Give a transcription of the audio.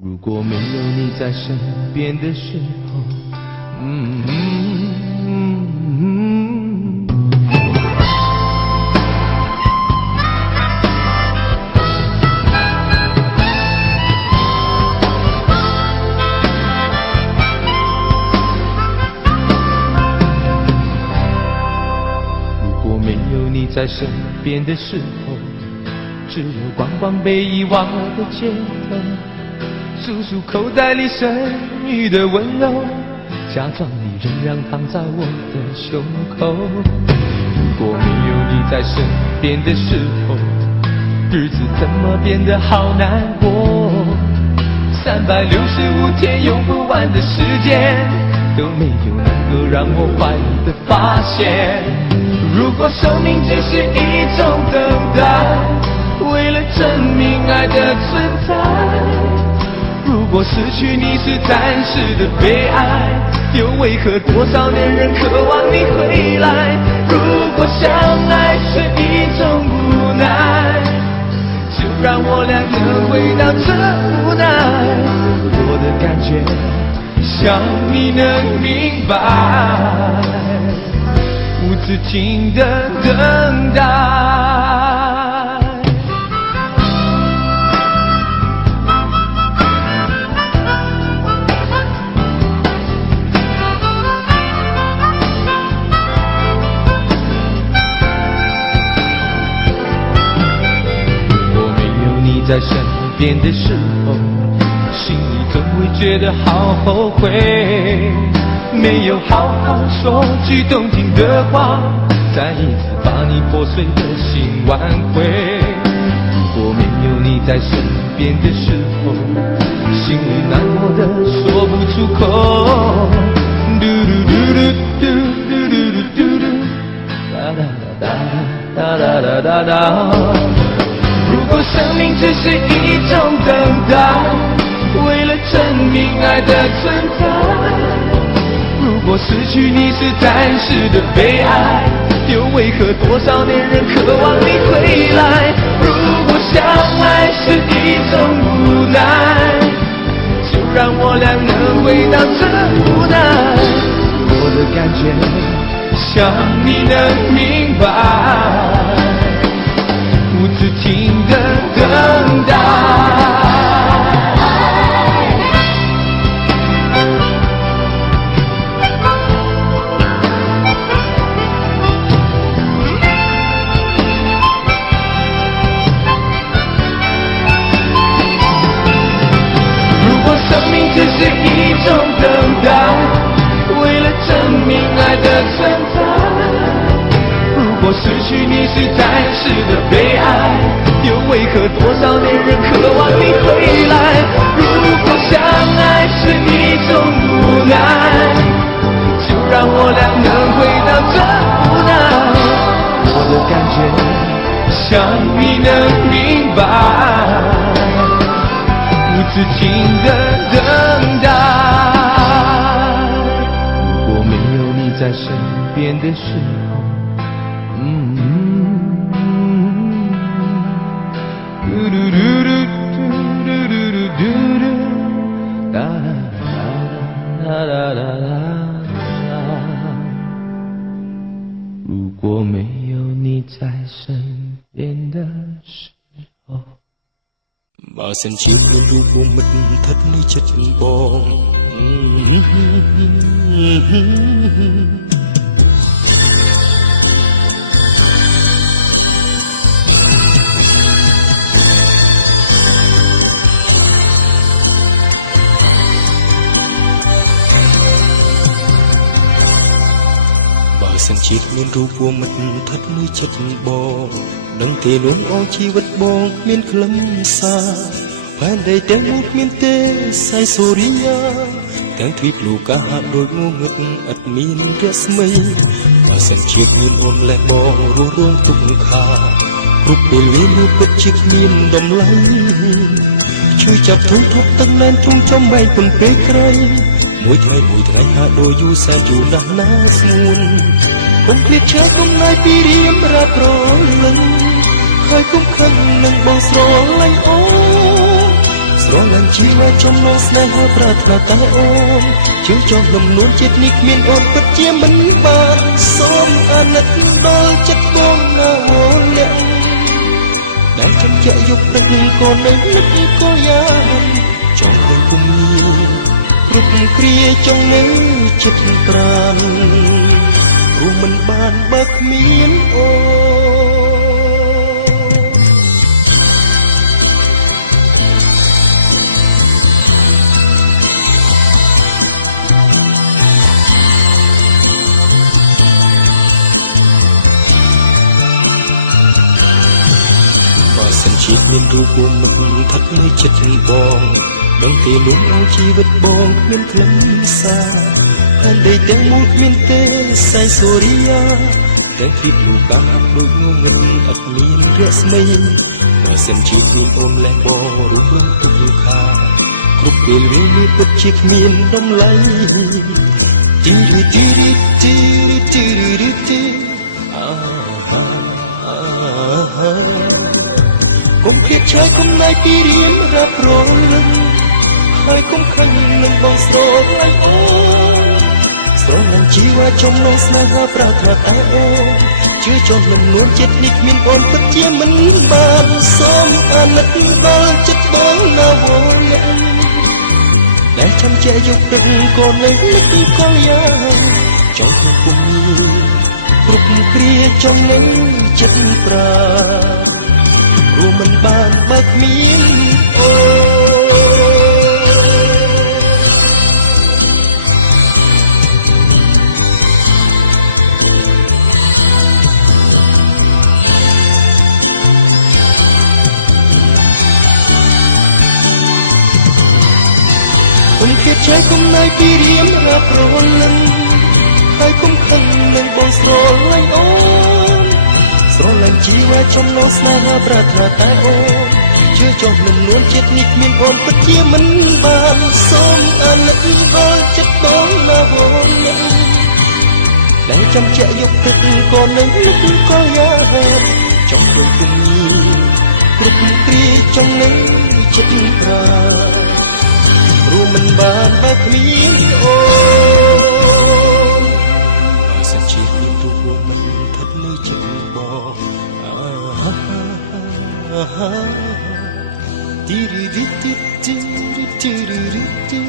如果没有你在身边的时候，如果没有你在身边的时候，只有光光被遗忘的街头，数数口袋里剩余的温柔，假装你仍然躺在我的胸口。如果没有你在身边的时候，日子怎么变得好难过？365天用不完的时间，都没有能够让我怀疑的发现。如果生命只是一种等待，为了证明爱的存在，如果失去你是暂时的悲哀，又为何多少年人渴望你回来？如果相爱是一种无奈，就让我俩能回到这无奈。我的感觉想你能明白，无止境的等待。在身边的时候，心里总会觉得好后悔，没有好好说句动听的话，再一次把你破碎的心挽回。如果没有你在身边的时候，心里难过的说不出口。嘟嘟嘟嘟嘟嘟嘟嘟嘟，哒哒哒哒哒哒哒。如果生命只是一种等待，为了证明爱的存在，如果失去你是暂时的悲哀，又为何多少年人渴望你回来？如果相爱是一种无奈，就让我俩能回到这无奈。我的感觉想你能明白，无止境的等待。如果生命只是一种等待，为了证明爱的存在，如果失去你是暂时的悲哀，又为何多少年人渴望你回来？如果相爱是一种无奈，就让我俩能回到这无奈。我的感觉想你能明白，无止境的等待。如果没有你在身边的时候，如果没有你在身边的时候，បើសិនជាមានរូបមិត្តស្ថិតនៅជិតបងសិនជាមានរូបមិត្តស្ថិតនៅជិតបងនឹងទេលួងអងជីវិតបងមានខ្លឹមសារផែនដីទាំងនោះមានទេសៃសូរិយាទាំងទ្វីបលោកកាហាក់ដូចងងឹតឥតមានរស្មីបើសិនជាមានអូនលែងបងរស់រងទុក្ខខាគ្រប់ពេលវេលាពិតជាគ្មានតម្លៃជួយចាប់ធុំធប់ទឹកណែនជុំចំបែកពំពេកក្រៃមួយថ្ងៃហាក់ដូចយូរសែនយូរណាស់ណាស្ងួនកុំភ្លេចឆ្ងាយគុំណាយពីរៀមរ៉ាប្រលឹងហើយគុំខឹងនឹងបងស្រឡាញ់អូនស ស្រឡាញ់ជីវៈចំនួនស្នេហាប្រាថ្នាតែអូនជឿចង់លំនួនចិត្តនេះគ្មានអូនពិតជាមិនបានសូមអាណិតដល់ចិត្តបងណាអូនអ្នកដែលចំជាក់យកទឹកកូននៅនឹកក៏យ៉ាងចង់ឃើញគុំគ្រប់គ្រាចង់នៅចិត្តប្រាំរួមមិនបានបើគ្មានអូសិនជាមានរូបបងមិនថឹកនៅចិត្តបងដឹងទេលំអងជីវិតបងគ្មានខ្លឹមសារហើយដីទាំងមូលគ្មានទេសៃសូរិយាទាំងពីលោកកាដូចងងឹតអត់មានរស្មីបើសិនជាមានអូនលែងបងរូបរងទុកលុខាគ្រប់ពេលវេលាពិតជាគ្មានតម្លៃទីរីទីរីទីរីទីរីទីកុំភ្លេចឆ្លើយគុំណៃពីរៀនរាប់រលឹងហើយកុំខឹងនឹងបងស្រឡាញ់អូនស្រឡាញ់ជីវៈចំនួនស្នេហាប្រាថ្នាតែអូនជឿចង់លំនួនចិត្តនេះគ្មានអូនពិតជាមិនបានសូមអាណិតដល់ចិត្តបងណាវល់ដែលចាំជាយកទឹកកូននៅនឹកក៏យ៉ាងចង់គុំគ្រប់គ្រាចង់នៅចិត្តប្រារួមមិនបានបើគ្មានអូគុំឃ្លាតឆ្ងាយគុំនៅពីរៀមរាប់រលឹងហើយគុំខឹងនឹងបងស្រឡាញ់អូនស្រឡាញ់ជីវៈចំណងស្នេហាប្រាថ្នាតែអូនជឿចង់លំនួនចិត្តនេះគ្មានអូនពិតជាមិនបានសូមអាណិតដល់ចិត្តបងណាបងដែលចាំជាក់យកទឹកកូននៅនឹកក៏យ៉ាងចង់ដូចគុំគ្រប់គ្រាចង់នៅចិត្តប្រារួមមិនបានបើគ្មានអូនបើសិនជាមានរូបបងមិនស្ថិតនៅចិត្តបងទីរីទីទីទីទីទី